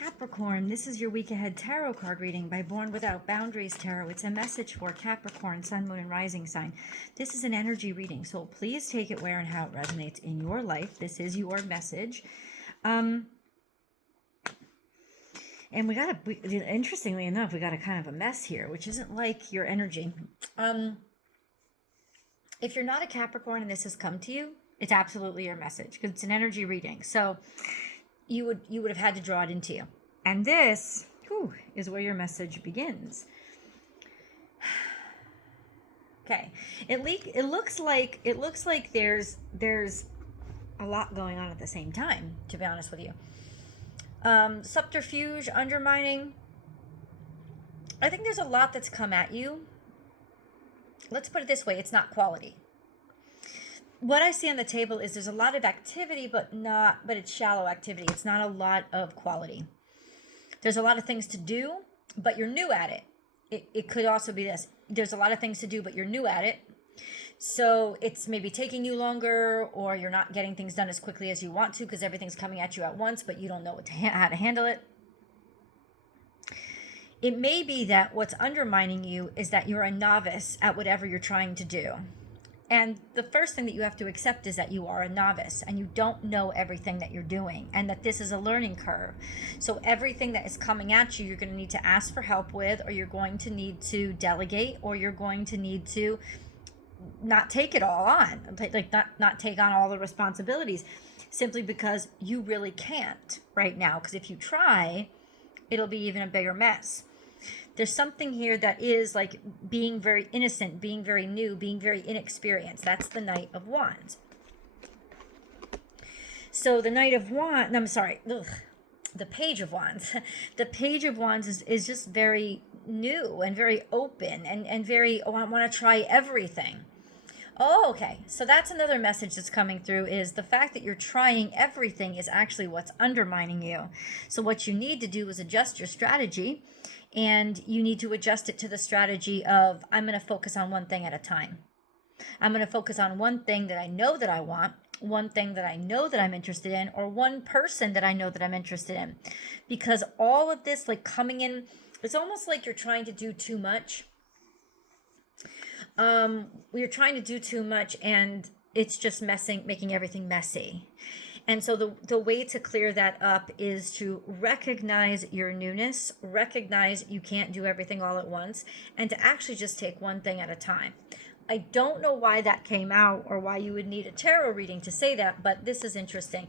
Capricorn, this is your week ahead tarot card reading by Born Without Boundaries Tarot. It's a message for Capricorn, Sun, Moon, and Rising sign. This is an energy reading, so please take it where and how it resonates in your life. This is your message. And interestingly enough, we got a kind of a mess here, which isn't like your energy. If you're not a Capricorn and this has come to you, it's absolutely your message because it's an energy reading. So you would have had to draw it into you. And this is where your message begins. Okay. It looks like there's a lot going on at the same time, to be honest with you. Subterfuge, undermining. I think there's a lot that's come at you. Let's put it this way, it's not quality. What I see on the table is there's a lot of activity, but it's shallow activity. It's not a lot of quality. There's a lot of things to do, but you're new at it. It could also be this. There's a lot of things to do, but you're new at it. So it's maybe taking you longer, or you're not getting things done as quickly as you want to because everything's coming at you at once, but you don't know how to handle it. It may be that what's undermining you is that you're a novice at whatever you're trying to do. And the first thing that you have to accept is that you are a novice and you don't know everything that you're doing and that this is a learning curve. So everything that is coming at you, you're going to need to ask for help with, or you're going to need to delegate, or you're going to need to not take it all on, like not take on all the responsibilities simply because you really can't right now. Because if you try, it'll be even a bigger mess. There's something here that is like being very innocent, being very new, being very inexperienced. That's the Knight of Wands. So the Knight of Wands, the Page of Wands. The Page of Wands is just very new and very open and very, I want to try everything. Oh, okay. So that's another message that's coming through, is the fact that you're trying everything is actually what's undermining you. So what you need to do is adjust your strategy, and you need to adjust it to the strategy of, I'm going to focus on one thing at a time. I'm going to focus on one thing that I know that I want, one thing that I know that I'm interested in, or one person that I know that I'm interested in. Because all of this, like coming in, it's almost like you're trying to do too much. You're trying to do too much, and it's just making everything messy. And so the way to clear that up is to recognize your newness, recognize you can't do everything all at once, and to actually just take one thing at a time. I don't know why that came out or why you would need a tarot reading to say that, but this is interesting.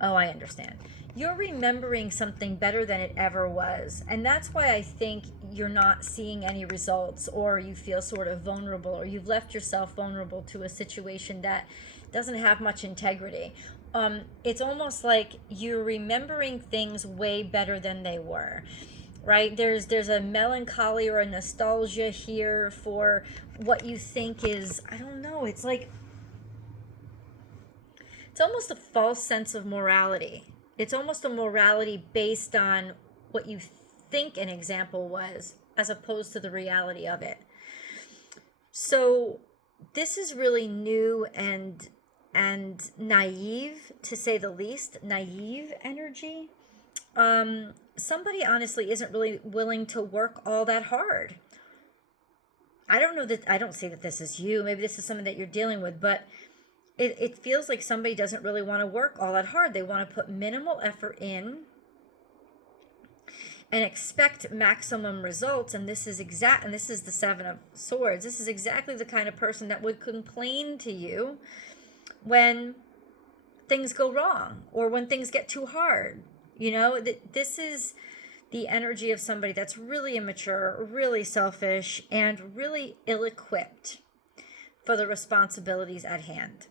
I understand. You're remembering something better than it ever was. And that's why I think you're not seeing any results, or you feel sort of vulnerable, or you've left yourself vulnerable to a situation that doesn't have much integrity. It's almost like you're remembering things way better than they were, right? There's a melancholy or a nostalgia here for what you think is, I don't know, it's almost a false sense of morality. It's almost a morality based on what you think an example was, as opposed to the reality of it. So this is really new and naive, to say the least. Naive energy. Somebody honestly isn't really willing to work all that hard. I don't say that this is you. Maybe this is something that you're dealing with, but it feels like somebody doesn't really want to work all that hard. They want to put minimal effort in and expect maximum results. And this is the Seven of Swords. This is exactly the kind of person that would complain to you when things go wrong or when things get too hard. This is the energy of somebody that's really immature, really selfish, and really ill-equipped for the responsibilities at hand.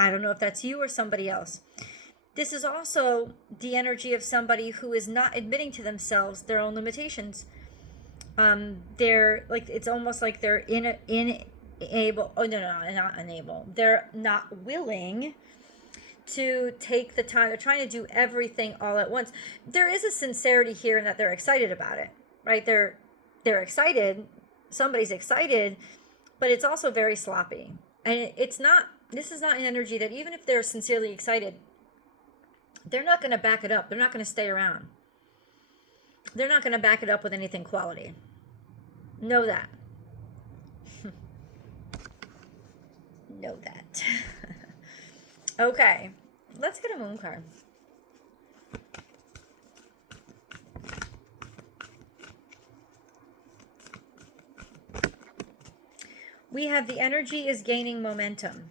I don't know if that's you or somebody else. This is also the energy of somebody who is not admitting to themselves their own limitations. They're like, it's almost like they're unable. Oh, no, not unable. They're not willing to take the time. They're trying to do everything all at once. There is a sincerity here in that they're excited about it, right? They're excited. Somebody's excited, but it's also very sloppy. And this is not an energy that, even if they're sincerely excited, they're not going to back it up. They're not going to stay around. They're not going to back it up with anything quality. Know that. Know that. Okay, let's get a moon card. We have the energy is gaining momentum.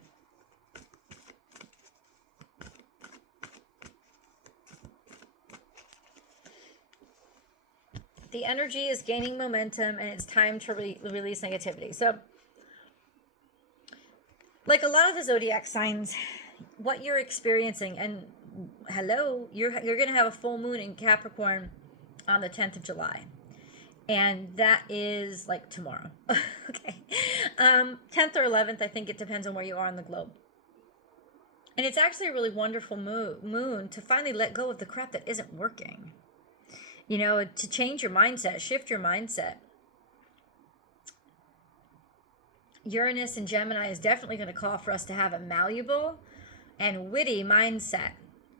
The energy is gaining momentum, and it's time to release negativity. So, like a lot of the zodiac signs, what you're experiencing, and hello, you're going to have a full moon in Capricorn on the 10th of July. And that is like tomorrow. Okay. 10th or 11th, I think it depends on where you are on the globe. And it's actually a really wonderful moon to finally let go of the crap that isn't working. You know, to change your mindset, shift your mindset. Uranus and Gemini is definitely going to call for us to have a malleable and witty mindset,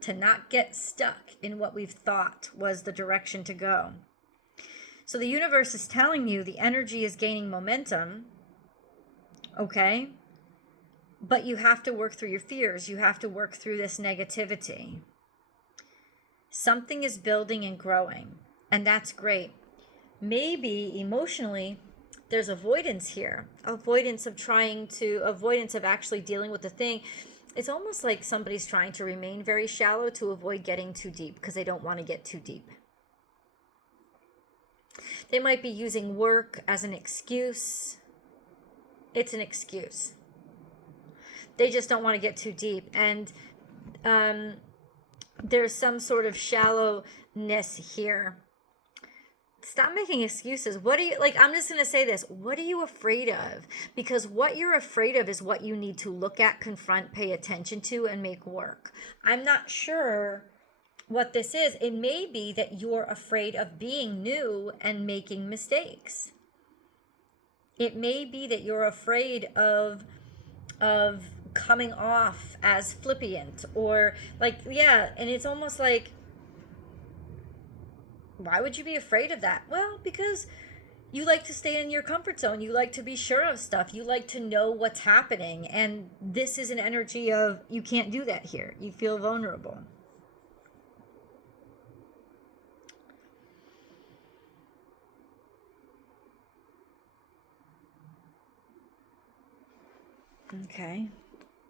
to not get stuck in what we've thought was the direction to go. So the universe is telling you the energy is gaining momentum, okay? But you have to work through your fears. You have to work through this negativity. Something is building and growing, and that's great. Maybe emotionally, there's avoidance here. Avoidance of actually dealing with the thing. It's almost like somebody's trying to remain very shallow to avoid getting too deep because they don't want to get too deep. They might be using work as an excuse. It's an excuse. They just don't want to get too deep. And there's some sort of shallowness here. Stop making excuses. I'm just going to say this. What are you afraid of? Because what you're afraid of is what you need to look at, confront, pay attention to, and make work. I'm not sure what this is. It may be that you're afraid of being new and making mistakes. It may be that you're afraid of coming off as flippant or and it's almost like, why would you be afraid of that? Well, because you like to stay in your comfort zone. You like to be sure of stuff. You like to know what's happening. And this is an energy of, you can't do that here. You feel vulnerable. Okay.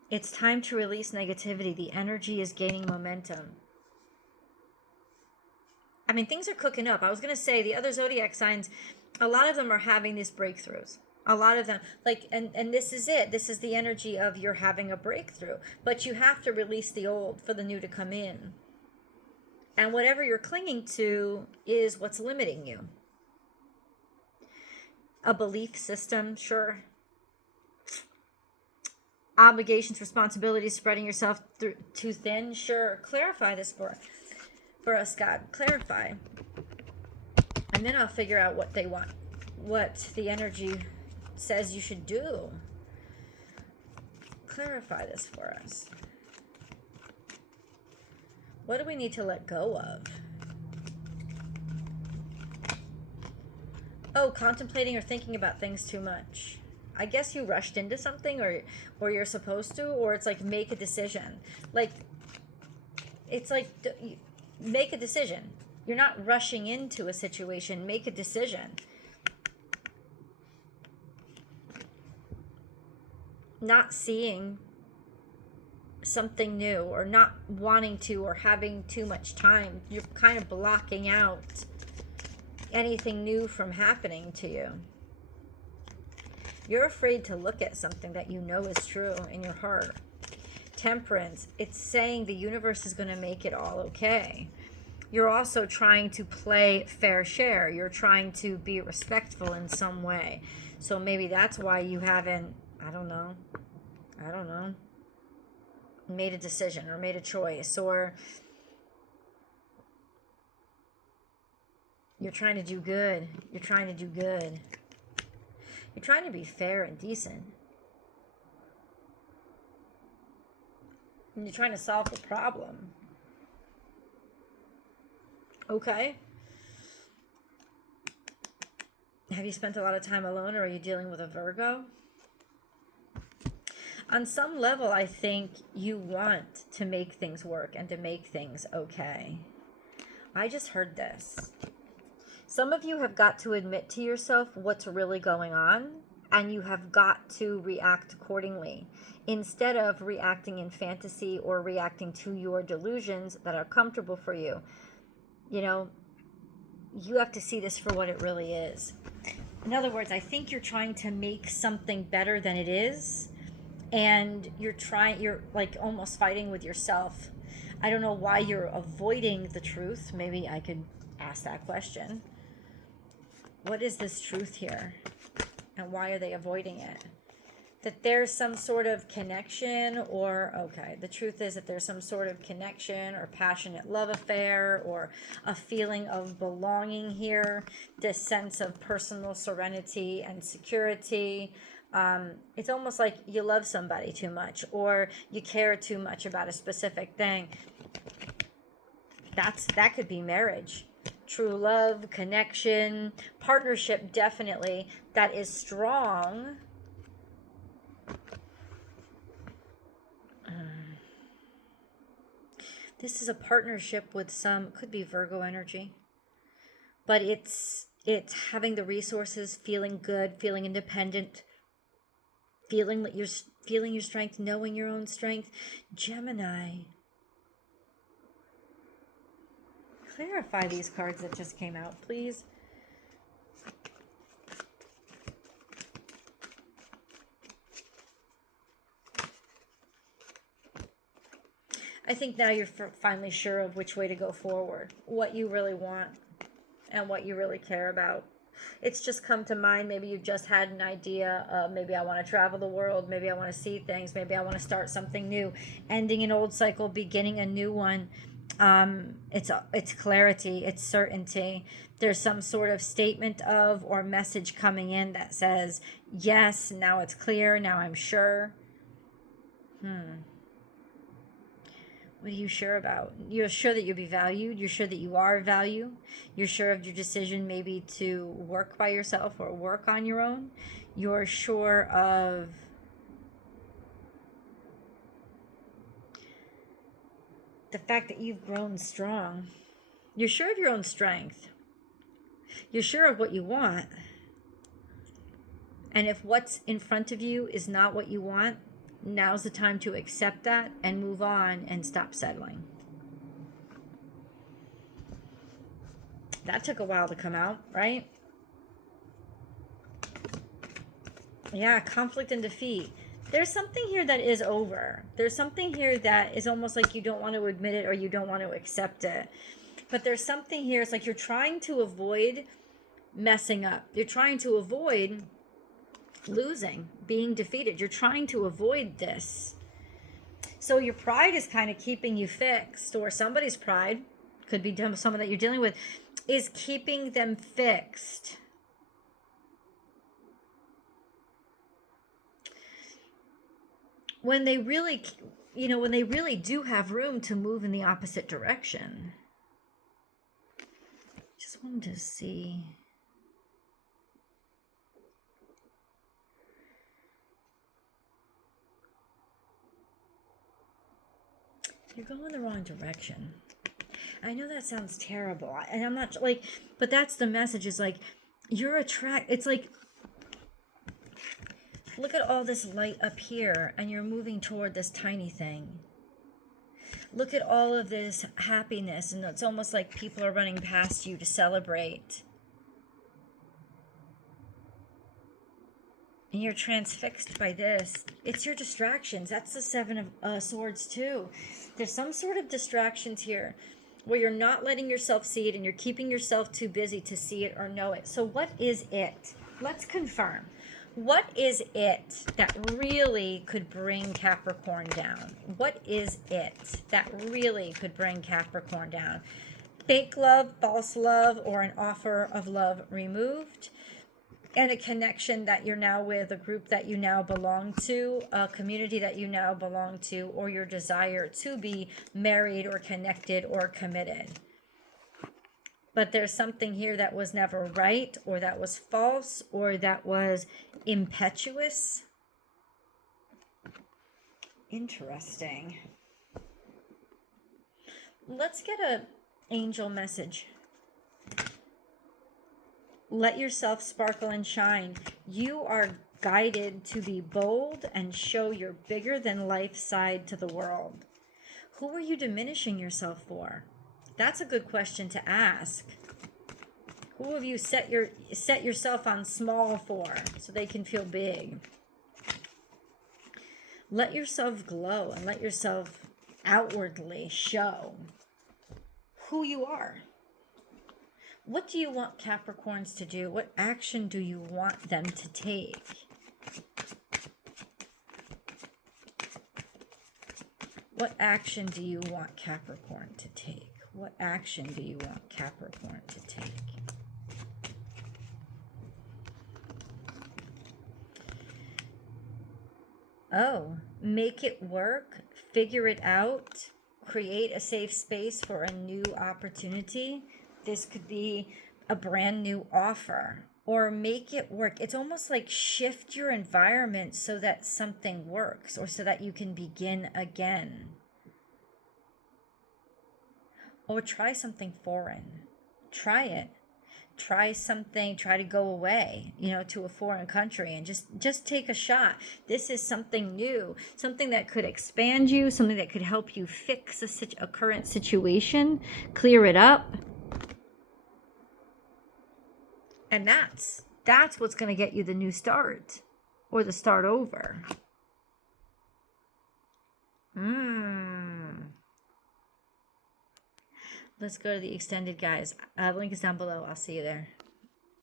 It's time to release negativity. The energy is gaining momentum. I mean, things are cooking up. I was going to say the other zodiac signs, a lot of them are having these breakthroughs. A lot of them, and this is it. This is the energy of you're having a breakthrough. But you have to release the old for the new to come in. And whatever you're clinging to is what's limiting you. A belief system, sure. Obligations, responsibilities, spreading yourself too thin, sure. Clarify this for us, God. Clarify. And then I'll figure out what they want, what the energy says you should do. Clarify this for us. What do we need to let go of? Oh, contemplating or thinking about things too much. I guess you rushed into something, or you're supposed to, or it's like make a decision. Make a decision. You're not rushing into a situation. Make a decision. Not seeing something new, or not wanting to, or having too much time. You're kind of blocking out anything new from happening to you. You're afraid to look at something that you know is true in your heart. Temperance, it's saying the universe is going to make it all okay. You're also trying to play fair share. You're trying to be respectful in some way. So maybe that's why you haven't, I don't know, made a decision or made a choice, or you're trying to do good. You're trying to do good. You're trying to be fair and decent. And you're trying to solve the problem. Okay. Have you spent a lot of time alone, or are you dealing with a Virgo? On some level, I think you want to make things work and to make things okay. I just heard this. Some of you have got to admit to yourself what's really going on, and you have got to react accordingly instead of reacting in fantasy or reacting to your delusions that are comfortable for you. You know, you have to see this for what it really is. In other words, I think you're trying to make something better than it is, and you're like almost fighting with yourself. I don't know why you're avoiding the truth. Maybe I could ask that question. What is this truth here? And why are they avoiding it? That there's some sort of connection, or, okay, the truth is that there's some sort of connection or passionate love affair or a feeling of belonging here, this sense of personal serenity and security. It's almost like you love somebody too much, or you care too much about a specific thing. That could be marriage. True love, connection, partnership, definitely, that is strong. This is a partnership with some, could be Virgo energy, but it's having the resources, feeling good, feeling independent, feeling your strength, knowing your own strength. Gemini. Clarify these cards that just came out, please. I think now you're finally sure of which way to go forward, what you really want and what you really care about. It's just come to mind. Maybe you've just had an idea of, maybe I want to travel the world, maybe I want to see things, maybe I want to start something new, ending an old cycle, beginning a new one. It's clarity, it's certainty. There's some sort of statement of or message coming in that says, yes, now it's clear, now I'm sure. What are you sure about? You're sure that you'll be valued. You're sure that you are valued. You're sure of your decision maybe to work by yourself or work on your own. You're sure of the fact that you've grown strong. You're sure of your own strength. You're sure of what you want. And if what's in front of you is not what you want, now's the time to accept that and move on and stop settling. That took a while to come out, right? Yeah, conflict and defeat. There's something here that is over. There's something here that is almost like you don't want to admit it or you don't want to accept it. But there's something here, it's like you're trying to avoid messing up. You're trying to avoid losing, being defeated. You're trying to avoid this. So your pride is kind of keeping you fixed, or somebody's pride, could be someone that you're dealing with, is keeping them fixed. When they really, when they really do have room to move in the opposite direction. Just wanted to see. You're going the wrong direction. I know that sounds terrible, and I'm not like, but that's the message, is like, you're it's like, look at all this light up here, and you're moving toward this tiny thing. Look at all of this happiness, and it's almost like people are running past you to celebrate. And you're transfixed by this. It's your distractions. That's the Seven of Swords too. There's some sort of distractions here where you're not letting yourself see it, and you're keeping yourself too busy to see it or know it. So what is it? Let's confirm. What is it that really could bring Capricorn down? What is it that really could bring Capricorn down? Fake love, false love, or an offer of love removed? And a connection that you're now with, a group that you now belong to, a community that you now belong to, or your desire to be married or connected or committed. but there's something here that was never right, or that was false, or that was impetuous. Interesting. Let's get an angel message. Let yourself sparkle and shine. You are guided to be bold and show your bigger than life side to the world. Who are you diminishing yourself for? That's a good question to ask. Who have you set yourself on small for so they can feel big? Let yourself glow and let yourself outwardly show who you are. What do you want Capricorns to do? What action do you want them to take? What action do you want Capricorn to take? What action do you want Capricorn to take? Oh, make it work, figure it out, create a safe space for a new opportunity. This could be a brand new offer, or make it work. It's almost like shift your environment so that something works, or so that you can begin again. Or try something foreign. Try it. Try something, try to go away, to a foreign country and just take a shot. This is something new, something that could expand you, something that could help you fix a current situation, clear it up. And that's what's going to get you the new start or the start over. Let's go to the extended, guys. The link is down below. I'll see you there.